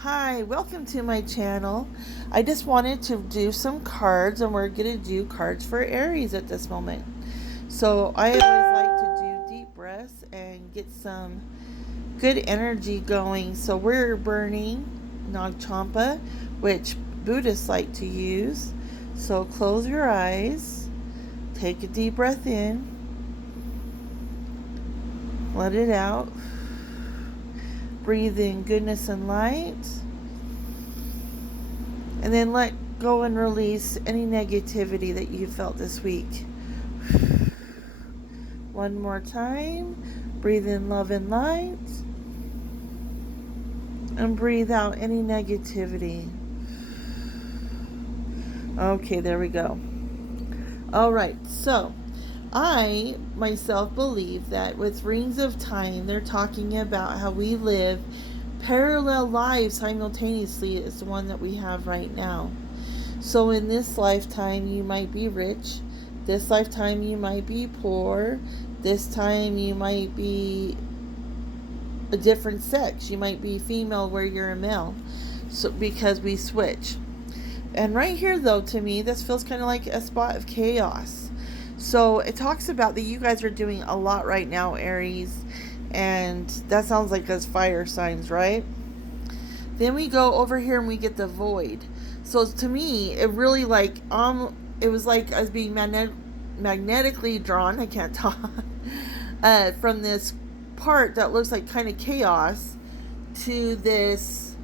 Hi, welcome to my channel. I just wanted to do some cards, and we're going to do cards for Aries at this moment. So I always like to do deep breaths and get some good energy going. So we're burning Nag Champa, which Buddhists like to use. So close your eyes, take a deep breath in, let it out, breathe in goodness and light. And then let go and release any negativity that you felt this week. One more time. Breathe in love and light. And breathe out any negativity. Okay, there we go. All right, so I myself believe that with Rings of Time, they're talking about how we live parallel lives simultaneously as the one that we have right now. So in this lifetime you might be rich, this lifetime you might be poor, this time you might be a different sex, you might be female where you're a male, so because we switch. And right here though, to me this feels kind of like a spot of chaos. So it talks about that you guys are doing a lot right now, Aries, and that sounds like those fire signs, right? Then we go over here and we get the void. So to me, it really it was like I was being magnetically drawn. I can't talk from this part that looks like kind of chaos to this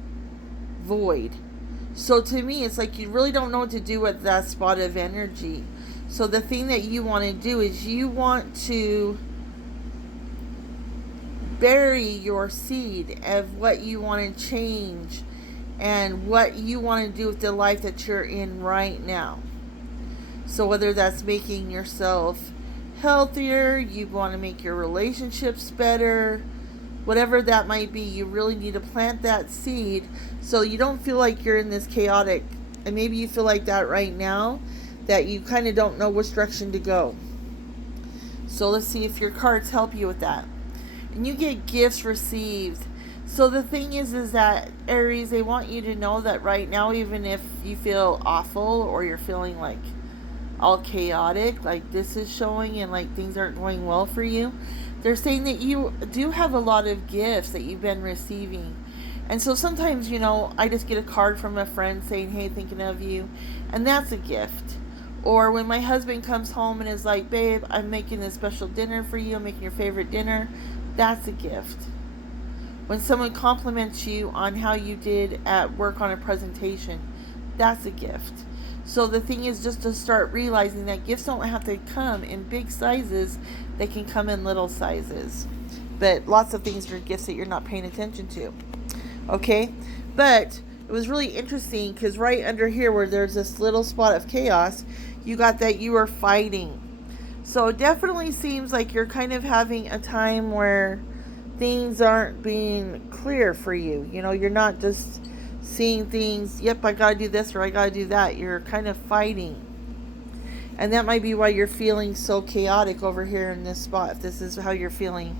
void. So to me, it's like you really don't know what to do with that spot of energy. So the thing that you want to do is you want to bury your seed of what you want to change and what you want to do with the life that you're in right now. So whether that's making yourself healthier, you want to make your relationships better, whatever that might be, you really need to plant that seed so you don't feel like you're in this chaotic, and maybe you feel like that right now, that you kind of don't know which direction to go. So let's see if your cards help you with that. And you get gifts received. So the thing is that Aries, they want you to know that right now, even if you feel awful or you're feeling like all chaotic, like this is showing, and like things aren't going well for you, they're saying that you do have a lot of gifts that you've been receiving. And so sometimes, I just get a card from a friend saying, hey, thinking of you, and that's a gift. Or when my husband comes home and is like, babe, I'm making this special dinner for you, I'm making your favorite dinner, that's a gift. When someone compliments you on how you did at work on a presentation, that's a gift. So the thing is just to start realizing that gifts don't have to come in big sizes, they can come in little sizes. But lots of things are gifts that you're not paying attention to. Okay? But it was really interesting because right under here where there's this little spot of chaos, you got that you are fighting. So it definitely seems like you're kind of having a time where things aren't being clear for you. You're not just seeing things, yep, I gotta do this or I gotta do that. You're kind of fighting. And that might be why you're feeling so chaotic over here in this spot, if this is how you're feeling.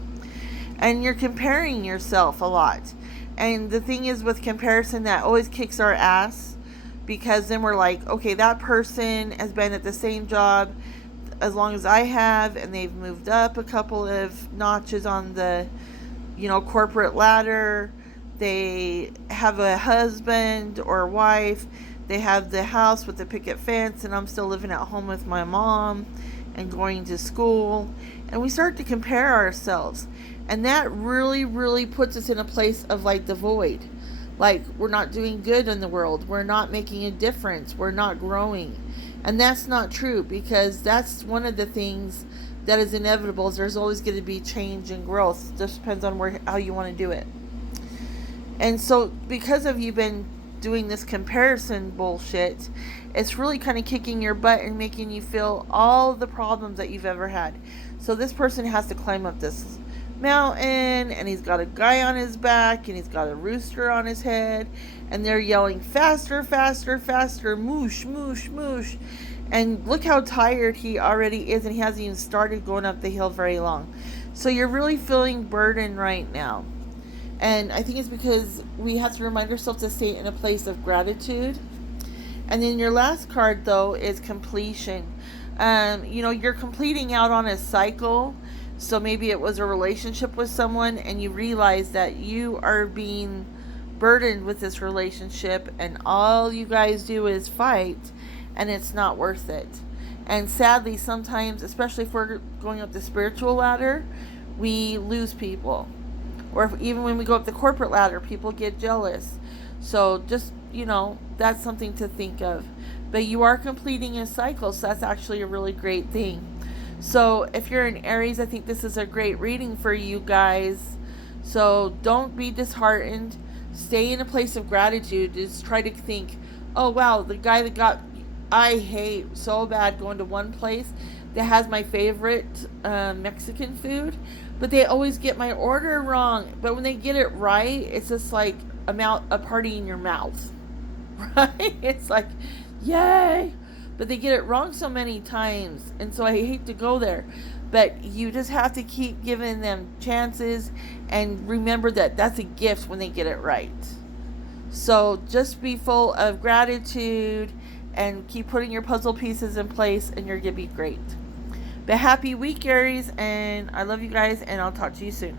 And you're comparing yourself a lot. And the thing is with comparison, that always kicks our ass, because then we're like, okay, that person has been at the same job as long as I have, and they've moved up a couple of notches on the corporate ladder. They have a husband or wife, they have the house with the picket fence, and I'm still living at home with my mom and going to school. And we start to compare ourselves, and that really, really puts us in a place of like the void. Like we're not doing good in the world, we're not making a difference, we're not growing. And that's not true, because that's one of the things that is inevitable, is there's always going to be change and growth. It just depends on how you want to do it. And so because of you been doing this comparison bullshit, it's really kind of kicking your butt and making you feel all the problems that you've ever had. So this person has to climb up this mountain, and he's got a guy on his back, and he's got a rooster on his head, and they're yelling faster, faster, faster, moosh, moosh, moosh. And look how tired he already is, and he hasn't even started going up the hill very long. So you're really feeling burdened right now. And I think it's because we have to remind ourselves to stay in a place of gratitude. And then your last card, though, is completion. You're completing out on a cycle. So maybe it was a relationship with someone and you realize that you are being burdened with this relationship and all you guys do is fight and it's not worth it. And sadly, sometimes, especially if we're going up the spiritual ladder, we lose people. Or even when we go up the corporate ladder, people get jealous. So just, that's something to think of. But you are completing a cycle, so that's actually a really great thing. So if you're an Aries, I think this is a great reading for you guys. So don't be disheartened. Stay in a place of gratitude. Just try to think, oh wow, the guy that got, I hate so bad going to one place that has my favorite Mexican food, but they always get my order wrong. But when they get it right, it's just like a party in your mouth, right? It's like, yay! But they get it wrong so many times, and so I hate to go there. But you just have to keep giving them chances and remember that that's a gift when they get it right. So just be full of gratitude and keep putting your puzzle pieces in place, and you're going to be great. But happy week, Aries, and I love you guys, and I'll talk to you soon.